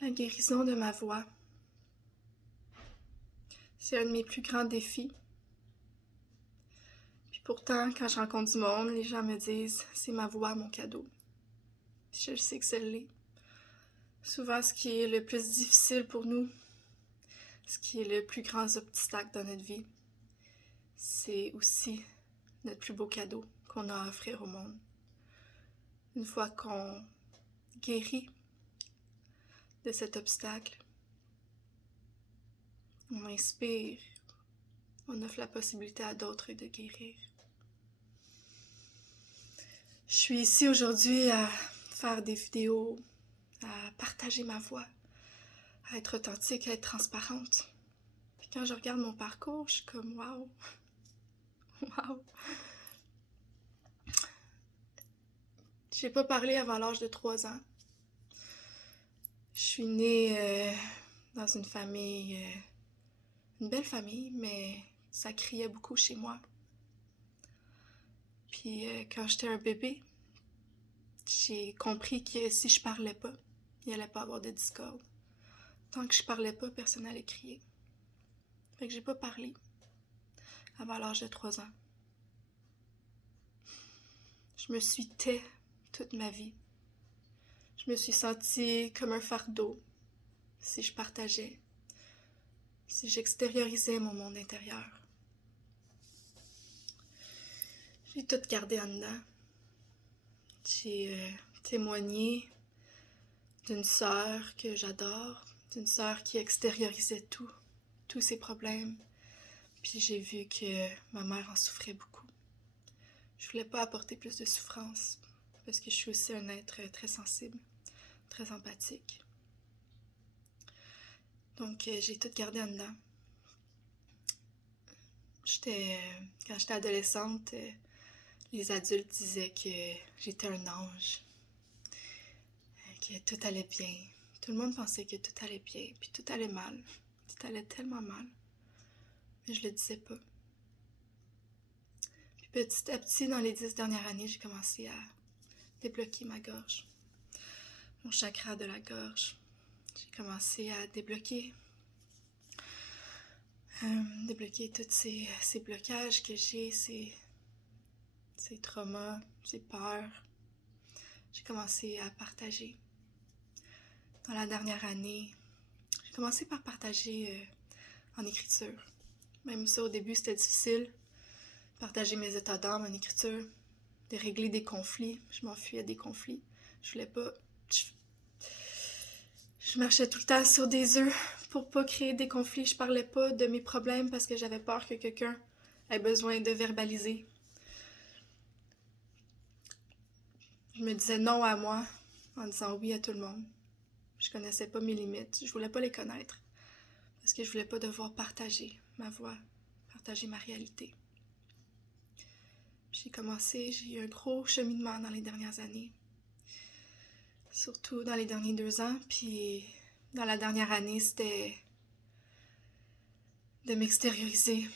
La guérison de ma voix. C'est un de mes plus grands défis. Puis pourtant, quand je rencontre du monde, les gens me disent « c'est ma voix, mon cadeau ». Puis je sais que c'est l'est. Souvent, ce qui est le plus difficile pour nous, ce qui est le plus grand obstacle dans notre vie, c'est aussi notre plus beau cadeau qu'on a à offrir au monde. Une fois qu'on guérit de cet obstacle, on inspire, on offre la possibilité à d'autres de guérir. Je suis ici aujourd'hui à faire des vidéos, à partager ma voix, à être authentique, à être transparente. Puis quand je regarde mon parcours, je suis comme wow, wow. J'ai pas parlé avant l'âge de 3 ans. Je suis née dans une famille, une belle famille, mais ça criait beaucoup chez moi. Puis quand j'étais un bébé, j'ai compris que si je parlais pas, il allait pas avoir de discorde. Tant que je parlais pas, personne n'allait crier. Fait que j'ai pas parlé avant l'âge de 3 ans. Je me suis tais toute ma vie. Je me suis sentie comme un fardeau si je partageais, si j'extériorisais mon monde intérieur. J'ai tout gardé en dedans. J'ai témoigné d'une sœur que j'adore, d'une sœur qui extériorisait tous ses problèmes. Puis j'ai vu que ma mère en souffrait beaucoup. Je voulais pas apporter plus de souffrance parce que je suis aussi un être très sensible, très empathique. Donc j'ai tout gardé en dedans. Quand j'étais adolescente, les adultes disaient que j'étais un ange, que tout allait bien. Tout le monde pensait que tout allait bien, puis tout allait mal. Tout allait tellement mal. Mais je le disais pas. Puis petit à petit, dans les 10 dernières années, j'ai commencé à débloquer ma gorge. Mon chakra de la gorge. J'ai commencé à débloquer tous ces blocages que j'ai, ces traumas, ces peurs. J'ai commencé à partager. Dans la dernière année, j'ai commencé par partager en écriture. Même ça, au début, c'était difficile. Partager mes états d'âme en écriture, de régler des conflits. Je m'enfuyais des conflits. Je voulais pas... Je marchais tout le temps sur des œufs pour pas créer des conflits. Je parlais pas de mes problèmes parce que j'avais peur que quelqu'un ait besoin de verbaliser. Je me disais non à moi en disant oui à tout le monde. Je connaissais pas mes limites. Je voulais pas les connaître parce que je voulais pas devoir partager ma voix, partager ma réalité. J'ai eu un gros cheminement dans les dernières années. Surtout dans les derniers 2 ans, puis dans la dernière année, c'était de m'extérioriser,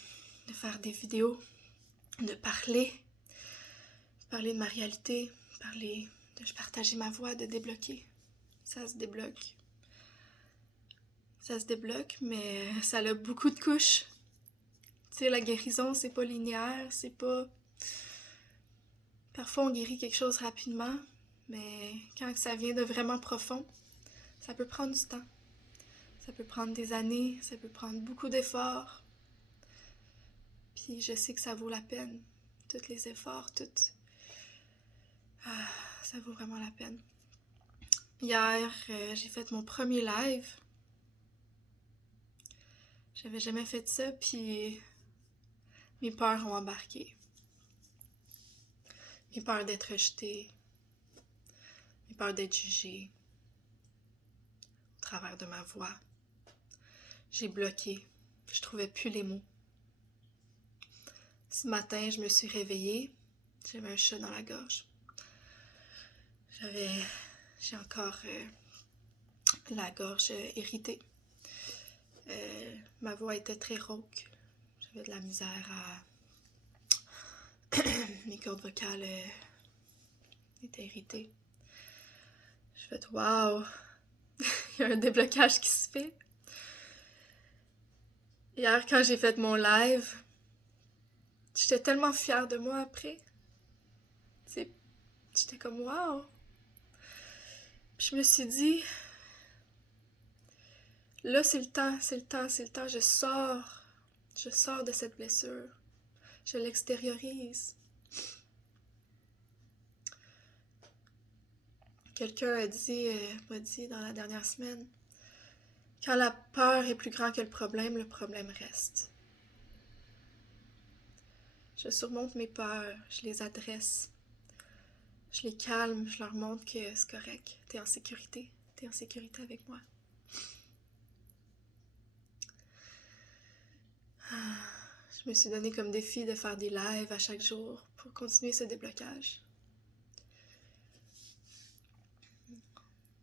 de faire des vidéos, de parler de ma réalité, de partager ma voix, de débloquer. Ça se débloque. Ça se débloque, mais ça a beaucoup de couches. Tu sais, la guérison, c'est pas linéaire, c'est pas... Parfois, on guérit quelque chose rapidement, mais quand ça vient de vraiment profond, ça peut prendre du temps. Ça peut prendre des années, ça peut prendre beaucoup d'efforts. Puis je sais que ça vaut la peine. Tous les efforts, ça vaut vraiment la peine. Hier, j'ai fait mon premier live. J'avais jamais fait ça, puis mes peurs ont embarqué. Mes peurs d'être rejetée, mes peurs d'être jugée au travers de ma voix. J'ai bloqué, je trouvais plus les mots. Ce matin, je me suis réveillée, j'avais un chat dans la gorge. J'ai encore la gorge irritée. Ma voix était très rauque. J'avais de la misère à... Mes cordes vocales étaient irritées. Je fais « Wow! » Il y a un déblocage qui se fait. Hier, quand j'ai fait mon live, j'étais tellement fière de moi après. J'étais comme wow. Puis je me suis dit, là c'est le temps, c'est le temps, c'est le temps, je sors de cette blessure, je l'extériorise. Quelqu'un m'a dit dans la dernière semaine, quand la peur est plus grande que le problème reste. Je surmonte mes peurs, je les adresse, je les calme, je leur montre que c'est correct, t'es en sécurité avec moi. Je me suis donné comme défi de faire des lives à chaque jour pour continuer ce déblocage.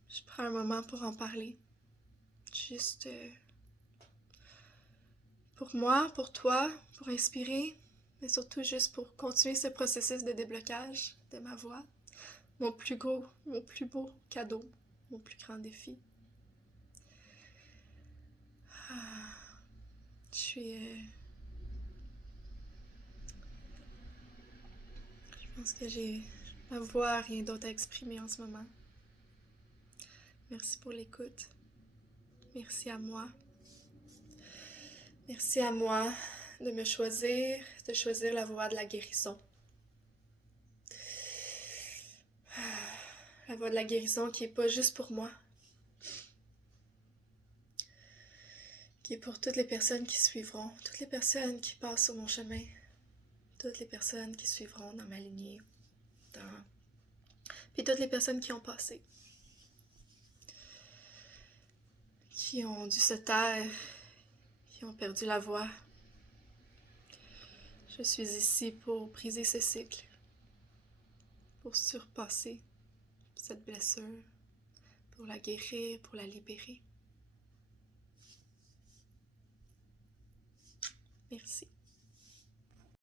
Je prends un moment pour en parler. Juste pour moi, pour toi, pour inspirer, mais surtout juste pour continuer ce processus de déblocage de ma voix. Mon plus beau cadeau, mon plus grand défi. Je pense que ma voix a rien d'autre à exprimer en ce moment. Merci pour l'écoute. Merci à moi. Merci à moi de me choisir, de choisir la voie de la guérison. La voie de la guérison qui est pas juste pour moi, qui est pour toutes les personnes qui suivront, toutes les personnes qui passent sur mon chemin, toutes les personnes qui suivront dans ma lignée, puis toutes les personnes qui ont passé, qui ont dû se taire, qui ont perdu la voix. Je suis ici pour briser ce cycle, pour surpasser cette blessure, pour la guérir, pour la libérer. Merci.